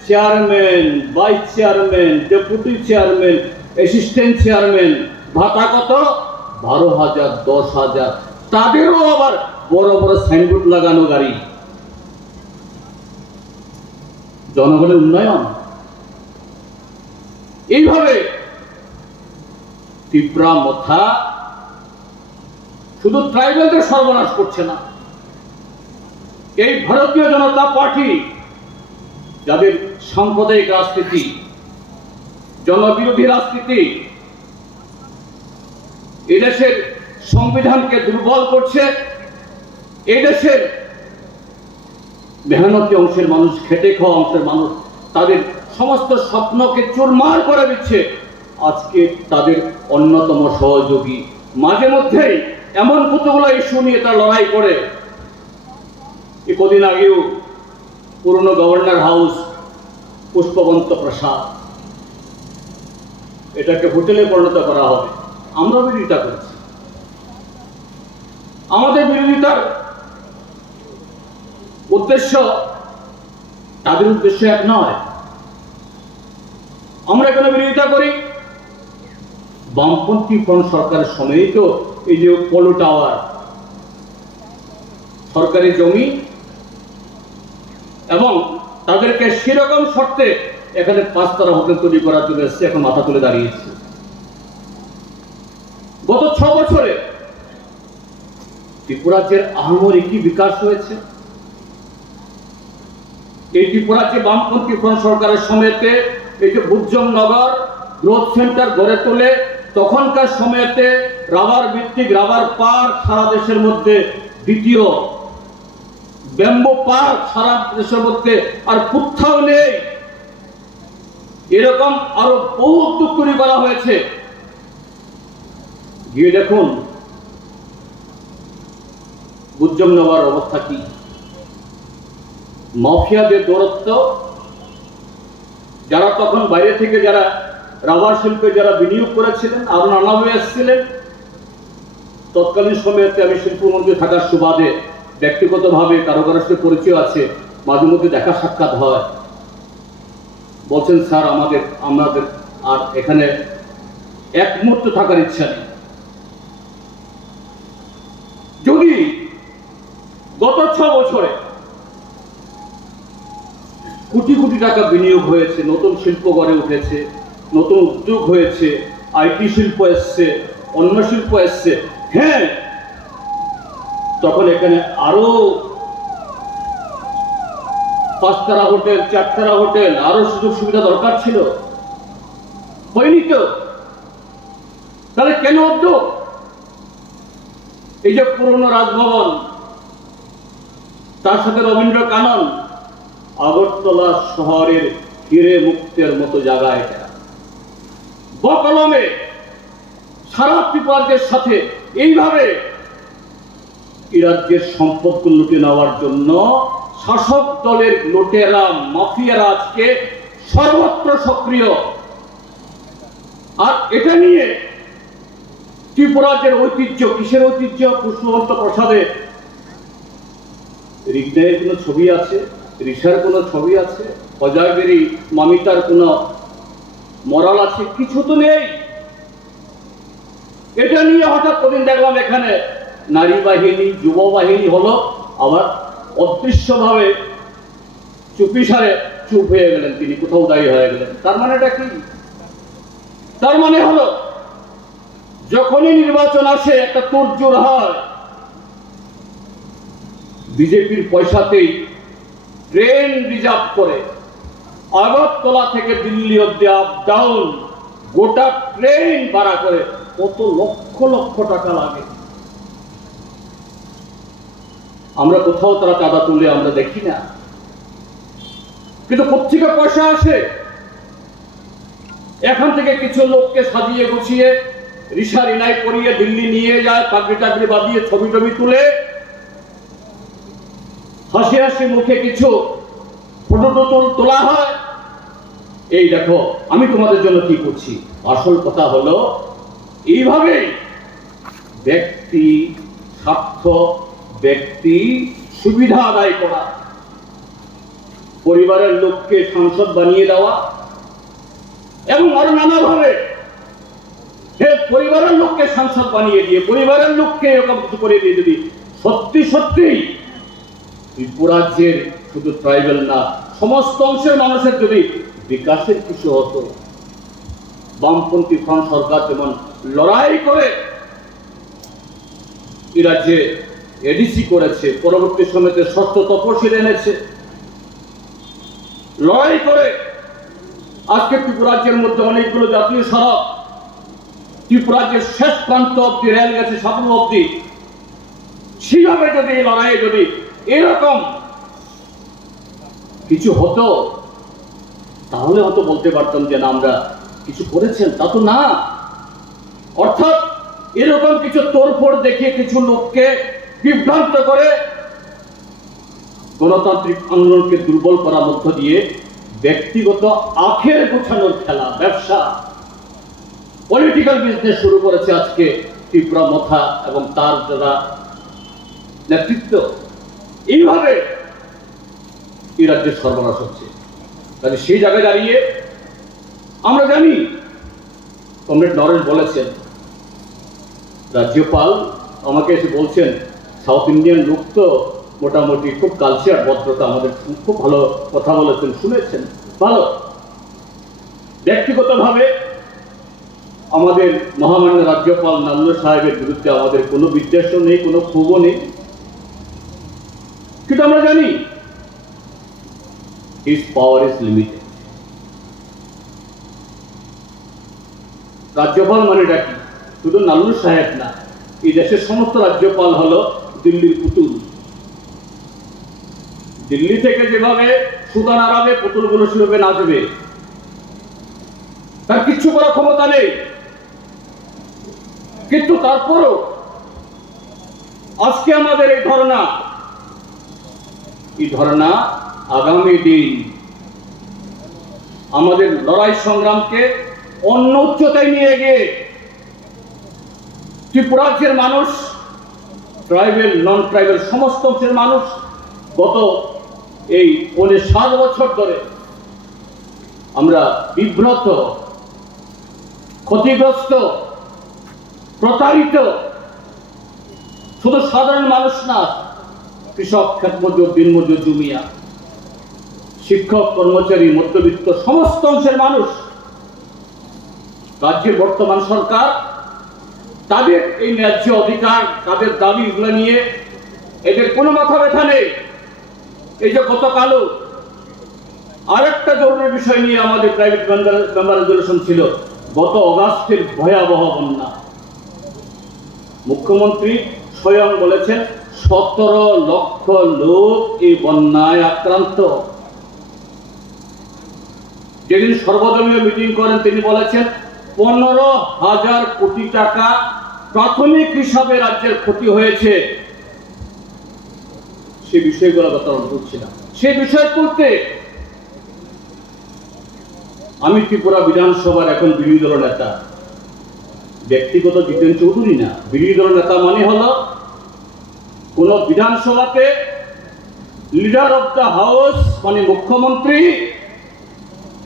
chairman, vice chairman, deputy chairman, assistant chairman, ভাতা কত 12,000, 10,000, তাদেরও আবার বড় বড় সাইনবোর্ড লাগানো গাড়ি। জনগণের উন্নয়ন এইভাবে ত্রিপুরা মথা শুধু ট্রাইবেলদের সর্বনাশ করছে না, এই ভারতীয় জনতা পার্টি যাদের সাম্প্রদায়িক রাজনীতি, জনবিরোধী রাজনীতি, এদেশের সংবিধানকে দুর্বল করছে, এদেশের মেহনতি অংশের মানুষ, খেটে খাওয়া অংশের মানুষ, তাদের সমস্ত স্বপ্নকে চুরমার করে দিচ্ছে। আজকে তাদের অন্যতম সহযোগী মাঝে মধ্যেই এমন কতগুলো ইস্যু নিয়ে তারা লড়াই করে। কদিন আগেও পুরনো গভর্নর হাউস পুষ্পবন্ত প্রাসাদ, এটাকে হোটেলে পরিণত করা হবে, আমরা বিরোধিতা করছি। আমাদের বিরোধিতার উদ্দেশ্য তাদের উদ্দেশ্য এক নয়। আমরা এখানে বিরোধিতা করি বামপন্থী ফ্রন্ট সরকারের সময়ই তো এই যে পোলো টাওয়ার, সরকারি জমি, এবং তাদেরকে সেরকম শর্তে এখানে 5 তারা হোটেল তৈরি করার জন্য এসছে, এখন মাথা তুলে দাঁড়িয়েছে। গত 6 বছরে ত্রিপুরাজ্যের আহামরি কি বিকাশ হয়েছে? এই ত্রিপুরাতে বামপন্থী ফ্রন্ট সরকারের সময়তে এই যে ভুজংনগর গ্রোথ সেন্টার গড়ে তোলে, তখনকার সময়তে রাবার ভিত্তিক রাবার পার্ক সারা দেশের মধ্যে দ্বিতীয়, ব্যাম্বো পার্ক সারা দেশের মধ্যে আর কোথাও নেই। এরকম আরো বহু উদ্যোগ তৈরি করা হয়েছে। গিয়ে দেখুন ভুজংনগর অবস্থা কি, মাফিয়াদের দৌরত্ব। যারা তখন বাইরে থেকে যারা রাবার শিল্পে যারা বিনিয়োগ করেছিলেন আরো নানাভাবে এসেছিলেন, তৎকালীন সময়তে আমি শিল্পমন্ত্রী থাকার সুবাদে ব্যক্তিগতভাবে কারো কারোর সাথে পরিচয় আছে, মাঝে মধ্যে দেখা সাক্ষাৎ হয়। বলছেন স্যার আমাদের আর এখানে এক মুহূর্ত থাকার ইচ্ছা নেই। যদি গত 6 বছরে কোটি কোটি টাকা বিনিয়োগ হয়েছে, নতুন শিল্প গড়ে উঠেছে, নতুন উদ্যোগ হয়েছে, আইটি শিল্প এসছে, অন্য শিল্প এসছে, হ্যাঁ, তখন এখানে আরো 5 তারা হোটেল, 4 তারা হোটেল, আরো সুযোগ সুবিধা দরকার ছিল, হয়নি তো। তাহলে কেন উদ্যোগ? এই যে পুরনো রাজভবন, তার সাথে রবীন্দ্র কানন, আগরতলা শহরের হিরে মুক্তের মতো জায়গা এটা। বকলমে সারা ত্রিপুরার সাথে এইভাবে এই রাজ্যের সম্পদকে লুটে নেওয়ার জন্য শাসক দলের লুটেরা মাফিয়ারা আজকে সর্বত্র সক্রিয়। আর এটা নিয়ে ত্রিপুরার ঐতিহ্য, কিসের ঐতিহ্য? পুষ্পবন্ত প্রসাদের রিগনাইয়ের কোনো ছবি আছে, ঋষার কোনো ছবি আছে, অজয়গিরি মামিতার কোনো মরাল আছে? কিছু তো নেই। এটা নিয়ে হঠাৎ কদিন দেখলাম এখানে নারী বাহিনী, যুব বাহিনী হলো, আবার অদৃশ্যভাবে চুপিসারে চুপ হয়ে গেলেন, তিনি কোথাও দায়ী হয়ে গেলেন। তার মানেটা কি? তার মানে হলো যখনই নির্বাচন আসে একটা তোড়জোড় হয়, বিজেপির পয়সাতেই ট্রেন রিজার্ভ করে আগরতলা থেকে দিল্লি অব্দি আপ ডাউন গোটা ট্রেন ভাড়া করে কত লক্ষ লক্ষ টাকা লাগে। আমরা কোথাও তারা চাঁদা তুলে আমরা দেখি না, কিন্তু কোত্থেকে পয়সা আসে? এখান থেকে কিছু লোককে সাজিয়ে গুছিয়ে রিসা রিনাই করিয়ে দিল্লি নিয়ে যায়, পাগড়ি টাগড়ি বাঁধিয়ে ছবি টবি তুলে হাসি হাসি মুখে কিছু ফটো তোলা হয়। এই দেখো আমি তোমাদের জন্য কি করছি। আসল কথা হলো এইভাবে ব্যক্তি স্বার্থ, ব্যক্তি সুবিধা আদায় করা, পরিবারের লোককে সাংসদ বানিয়ে দেওয়া, এবং আরো নানাভাবে পরিবারের লোককে সাংসদ বানিয়ে দিয়ে পরিবারের লোককে এরকম কিছু করে দিয়ে যদি সত্যি সত্যি ত্রিপুরাজ্যের শুধু ট্রাইবেল না সমস্ত অংশের মানুষের যদি বিকাশের কিছু হতো, বামপন্থী ফ্রন্ট সরকার যেমন লড়াই করে এই রাজ্যে এডিসি করেছে, পরবর্তী সময়তে ষষ্ঠ তপশিল এনেছে, লড়াই করে আজকে ত্রিপুরাজ্যের মধ্যে অনেকগুলো জাতীয় সড়ক, ত্রিপুরাজ্যের শেষ প্রান্ত অব্দি রেল গেছে, সাপুর অব্দি, সেইভাবে যদি এই লড়াইয়ে যদি এরকম কিছু হতো তাহলে হয়তো বলতে পারতাম যে না আমরা কিছু করেছেন, তা তো না। অর্থাৎ এরকম কিছু তোড়ফোড় দেখিয়ে কিছু লোককে বিভ্রান্ত করে গণতান্ত্রিক আন্দোলনকে দুর্বল করার মধ্য দিয়ে ব্যক্তিগত আখের গোছানোর খেলা, ব্যবসা, পলিটিক্যাল বিজনেস শুরু করেছে আজকে ত্রিপুরা মথা এবং তার যারা নেতৃত্ব। এইভাবে এই রাজ্যের সর্বনাশ হচ্ছে। তাহলে সেই জায়গায় দাঁড়িয়ে আমরা জানি, কমরেড নরেশ বলেছেন, রাজ্যপাল আমাকে এসে বলছেন সাউথ ইন্ডিয়ান লোক তো মোটামুটি খুব কালচার ভদ্রতা, আমাদের খুব ভালো কথা বলেছেন, শুনেছেন ভালো। ব্যক্তিগতভাবে আমাদের মহামান্য রাজ্যপাল নাল্ল সাহেবের বিরুদ্ধে আমাদের কোনো বিদ্বেষও নেই, কোনো ক্ষোভও নেই, কিন্তু আমরা জানি his power is limited. রাজ্যপাল মানেটা কি? শুধু নাল্লু সাহেব না, এই দেশের সমস্ত রাজ্যপাল হলো দিল্লির পুতুল। দিল্লি থেকে যেভাবে সুতা নাড়াবে, পুতুলগুলো সেভাবে নাচবে, তার কিচ্ছু করার ক্ষমতা নেই। কিন্তু তারপরও আজকে আমাদের এই ধর্ণা আগামী দিন আমাদের লড়াই সংগ্রামকে অন্য উচ্চতায় নিয়ে গিয়ে ত্রিপুরাজ্যের মানুষ, ট্রাইবেল, নন ট্রাইবেল সমস্ত অংশের মানুষ গত এই 7 বছর ধরে আমরা বিব্রত, ক্ষতিগ্রস্ত, প্রতারিত। শুধু সাধারণ মানুষ না, কৃষক, ক্ষেতমজুর, দিনমজুর, জমিয়া, শিক্ষক, কর্মচারী, মধ্যবিত্ত সমস্ত অংশের মানুষ, রাজ্যের বর্তমান সরকার তাদের এই ন্যায্য অধিকার, তাদের দাবিগুলো নিয়ে এদের কোনো মাথা ব্যথা নেই। এই যে গতকালও আরেকটা জরুরি বিষয় নিয়ে আমাদের প্রাইভেট মেম্বার রেজলিউশন ছিল, গত অগাস্টের ভয়াবহ বন্যা। মুখ্যমন্ত্রী স্বয়ং বলেছেন 17 লক্ষ লোক এই বন্যায় আক্রান্ত। যেদিন সর্বদলীয় মিটিং করেন তিনি বলেছেন 15,000 কোটি টাকা প্রাথমিক হিসাবে রাজ্যের ক্ষতি হয়েছে। সে বিষয়গুলো কথা বলছিলাম। সে বিষয় তুলতে আমি ত্রিপুরা বিধানসভার এখন বিরোধী দল নেতা, ব্যক্তিগত জিতেন চৌধুরী না। বিরোধী দল নেতা মানে হলো কোন বিধানসভাতে লিডার অফ দ্য হাউস মানে মুখ্যমন্ত্রী,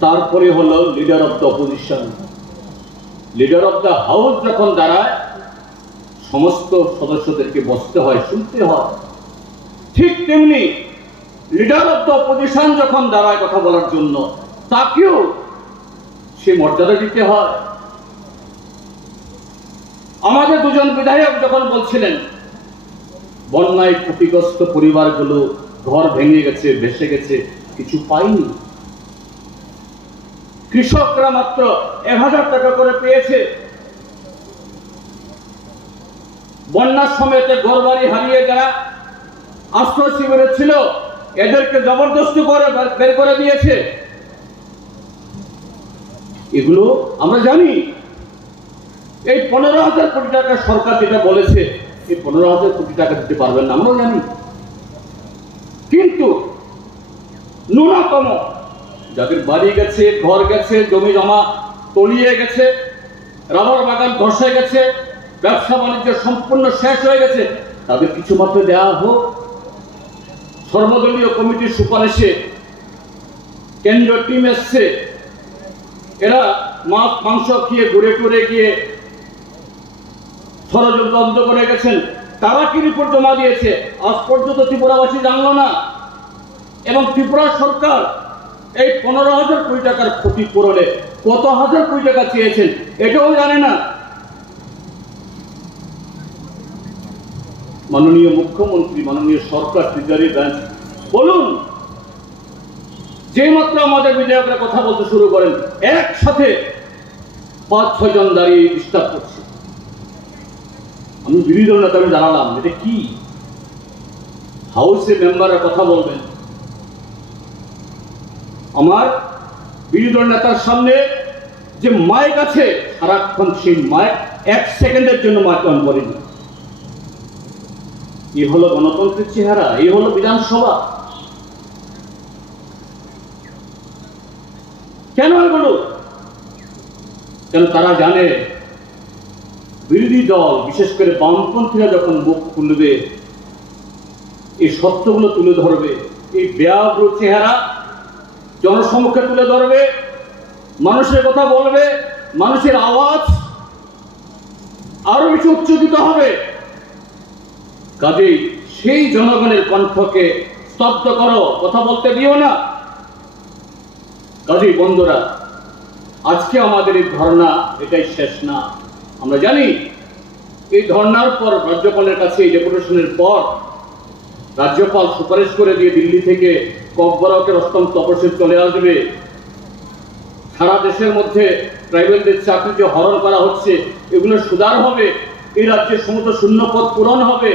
তারপরে হলো leader of the opposition. Leader of the house যখন দাঁড়ায় সমস্ত সদস্যদেরকে বসতে হয়, শুনতে হয়। ঠিক তেমনি লিডার অফ দ্য অপোজিশন যখন দাঁড়ায় কথা বলার জন্য, তাকেও সে মর্যাদা দিতে হয়। আমাদের দুজন বিধায়ক যখন বলছিলেন বন্যায় ক্ষতিগ্রস্ত পরিবারগুলো ঘর ভেঙে গেছে, ভেসে গেছে, কিছু পায়নি, কৃষকরা মাত্র 1000 টাকা করে পেয়েছে, বন্যার সময়তে ঘরবাড়ি হারিয়ে যারা আশ্রয় শিবিরে ছিল এদেরকে জবরদস্তি করে বের করে দিয়েছে। এগুলো আমরা জানি। এই 15,000 কোটি টাকা সরকার যেটা বলেছে, এই 15,000 কোটি টাকা দিতে পারবেন না, আমরাও জানি। কিন্তু ন্যূনতম যাদের বাড়ি গেছে, ঘর গেছে, জমি জমা তলিয়ে গেছে, রাবার বাগান ধসে গেছে, ব্যবসা বাণিজ্য সম্পূর্ণ শেষ হয়ে গেছে, তাদের কিছু মাত্র দেওয়া হোক। সর্বদলীয় কমিটির সুপারিশে কেন্দ্রীয় টিম এসছে, এরা মাছ মাংস খেয়ে ঘুরে ঘুরে গিয়ে ষড়যন্ত্র করে গেছেন। তারা কি রিপোর্ট জমা দিয়েছে আজ পর্যন্ত ত্রিপুরাবাসী জানলো না। এবং ত্রিপুরা সরকার এই 15,000 কোটি টাকার ক্ষতিপূরণে কত হাজার কোটি টাকা চেয়েছেন এটাও জানে না। মাননীয় মুখ্যমন্ত্রী, মাননীয় সরকার, ট্রেজারি ব্রাঞ্চ বলুন। যে মাত্র আমাদের বিধায়করা কথা বলতে শুরু করেন, একসাথে 5-6 জন দাঁড়িয়ে ডিস্টার্ব করছে। আমি বিরোধী দল নেতা, আমি জানালাম এটা কি, হাউসে মেম্বাররা কথা বলবেন, আমার বিরোধী দল নেতার সামনে যে মাইক আছে সারাক্ষণ সেই মাইক 1 সেকেন্ডের জন্য মাইক অন করেনি। এই হলো গণতন্ত্রের চেহারা, এই হলো বিধানসভা। কেন এগুলো? কেন তারা জানে বিরোধী দল, বিশেষ করে বামপন্থীরা যখন মুখ খুলবে, এই সত্যগুলো তুলে ধরবে, এই ব্যাঘ্র চেহারা জনসম্মুখে তুলে ধরবে, মানুষের কথা বলবে, মানুষের আওয়াজ আরো বেশি উচ্চকিত হবে। কাজেই সেই জনগণের কণ্ঠকে স্তব্ধ করো, কথা বলতে দিও না। কাজেই বন্ধুরা, আজকে আমাদের এই ধর্ণা এটাই শেষ না। আমরা জানি এই ধর্ণার পর রাজ্যপালের কাছে এই ডেপুটেশনের পর রাজ্যপাল সুপারিশ করে দিয়ে দিল্লি থেকে ককবরকের অষ্টম তপশিল চলে আসবে, সারা দেশের মধ্যে ট্রাইবেলদের চাকরি যে হরণ করা হচ্ছে এগুলো সুধার হবে, এই রাজ্যে সমস্ত শূন্যপদ পূরণ হবে,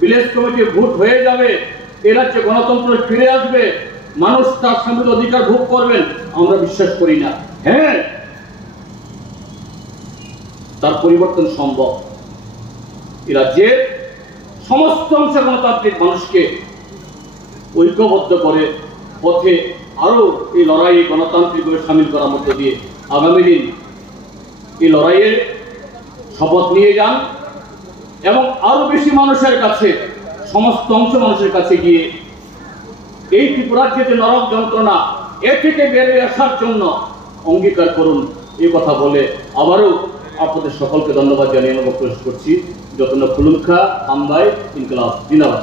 ভিলেজ কমিটি ভোট হয়ে যাবে, এই রাজ্যে গণতন্ত্র ফিরে আসবে, মানুষ তার সামরিক অধিকার ভোগ করবেন, আমরা বিশ্বাস করি না। হ্যাঁ, তার পরিবর্তন সম্ভব। এই রাজ্যের সমস্ত অংশের গণতান্ত্রিক মানুষকে ঐক্যবদ্ধ করে পথে আরো এই লড়াইয়ে গণতান্ত্রিকভাবে সামিল করার মধ্য দিয়ে আগামী দিন এই লড়াইয়ে শপথ নিয়ে যান এবং আরো বেশি মানুষের কাছে, সমস্ত অংশ মানুষের কাছে গিয়ে এই ত্রিপুরার যে নরক যন্ত্রণা এ থেকে বেরিয়ে আসার জন্য অঙ্গীকার করুন, এই কথা বলে আবারও আপনাদের সকলকে ধন্যবাদ জানিয়ে আমি বক্তব্য শেষ করছি। যতন খুলুমখা আমবাই ইনকলাব জিন্দাবাদ।